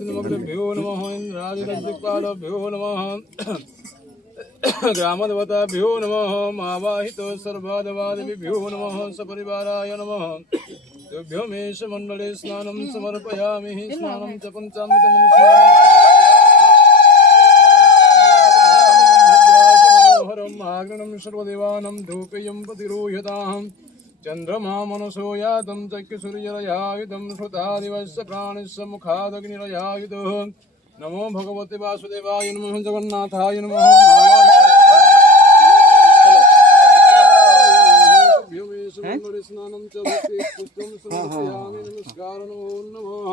इंद्रादिनमग्नेभ्यो नमः इंद्रादिनदिक्पालेभ्यो नमः ग्रामदेवताभ्यो नमः मावाहितो सर्वादेवादेवेभ्यो नमः सपरिवाराय नमः तुभ्यो मेष मंडले स्नानं समर्पयामि स्नानं च पंचामृतं आग्रणं सर्वदेवानां धूपेयं प्रतिरोह्यताम् चंद्रमा मनसो यातं चक्षुसूर्यरयायुधं श्रुतादिवस्य प्राणस्य मुखादग्निरयायुधः नमो भगवते वासुदेवाय नमः जगन्नाथाय नमः स्नानं च पुष्पं समर्पयामि नमस्कारं नमः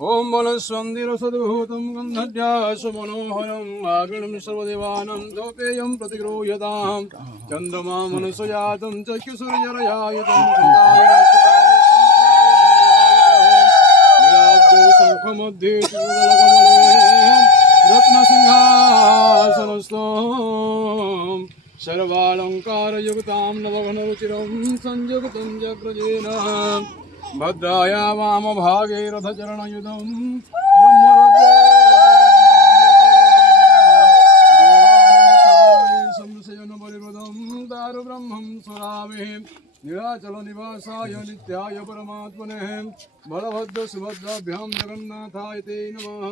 ओम बलस्वंदिर सद्भूतं गन्धर्यास मनोहरम् आगणं सर्वदेवानां धूपेयं प्रतिगृह्यताम् चन्द्रमा मनसोयातं चक्षुसूर्यरयायुधं शङ्खमध्ये रत्नसिंहासनस्थं सर्वालङ्कारयुक्तां नवघनरुचिरं संयुक्तं चक्रजेन भद्राया वामभागे रथचरणयुधं संशयनपरिवृतं दारुब्रह्मं स्वरामहे नीलाचलनिवासाय नित्याय परमात्मने बलभद्रसुभद्राभ्यां जगन्नाथाय ते नमः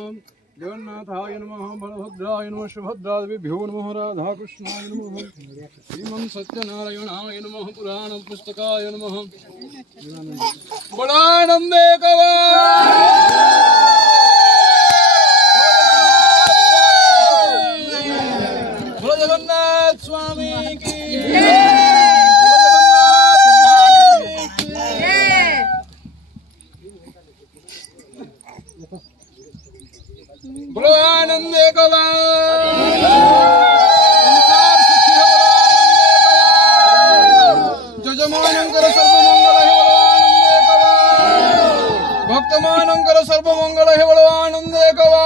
जगन्नाथाय नमः बलभद्राय नमः सुभद्रादेव्यो नमः राधाकृष्णाय नमः श्रीमन् सत्यनारायणाय नमः पुराणपुस्तकाय नमः बलानंदे कवा बोलो जगन्नाथ स्वामी की बोलो आनंदे कवा जजमानंकर सर्वमंगल हे बोलो आनंदे कवा भक्तमानंकर सर्वमंगल हे बोलो आनंदे कवा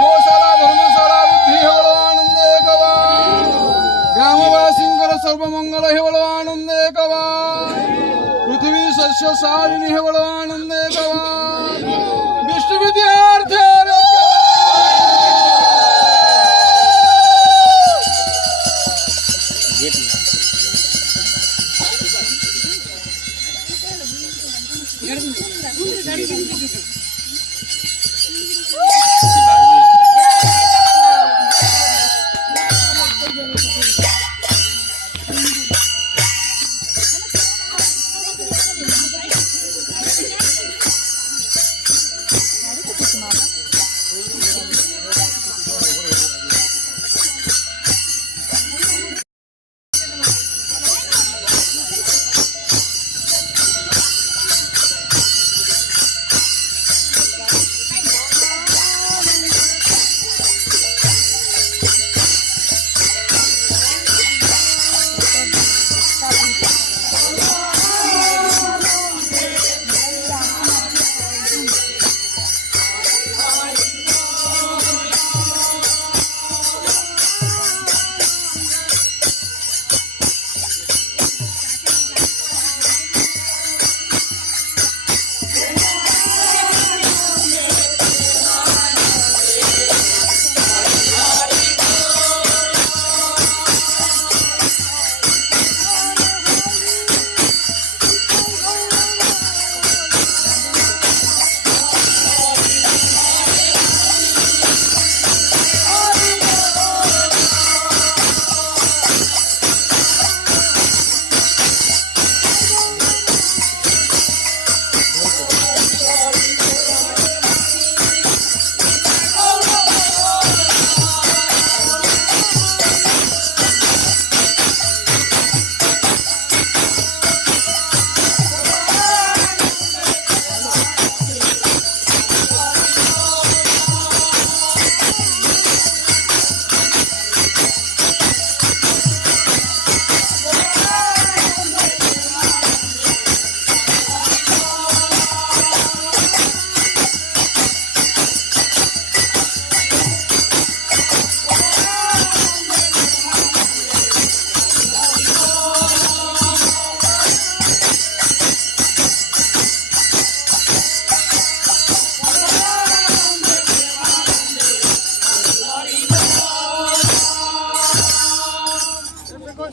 गोशाला धर्मशाला बुद्धि हे बोलो आनंदे कवा ग्रामवासींकर सर्वमंगल हे बोलो आनंदे कवा पृथ्वी सस्य सारिणी हे बोलो आनंदे कवा विष्णु विद्यार्थी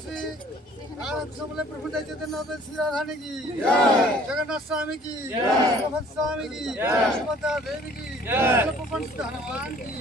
श्री राधा प्रभु चैतन्य श्री राधानी की जगन्नाथ स्वामी की भगत स्वामी की सुभद्रा देवी की हनुमान की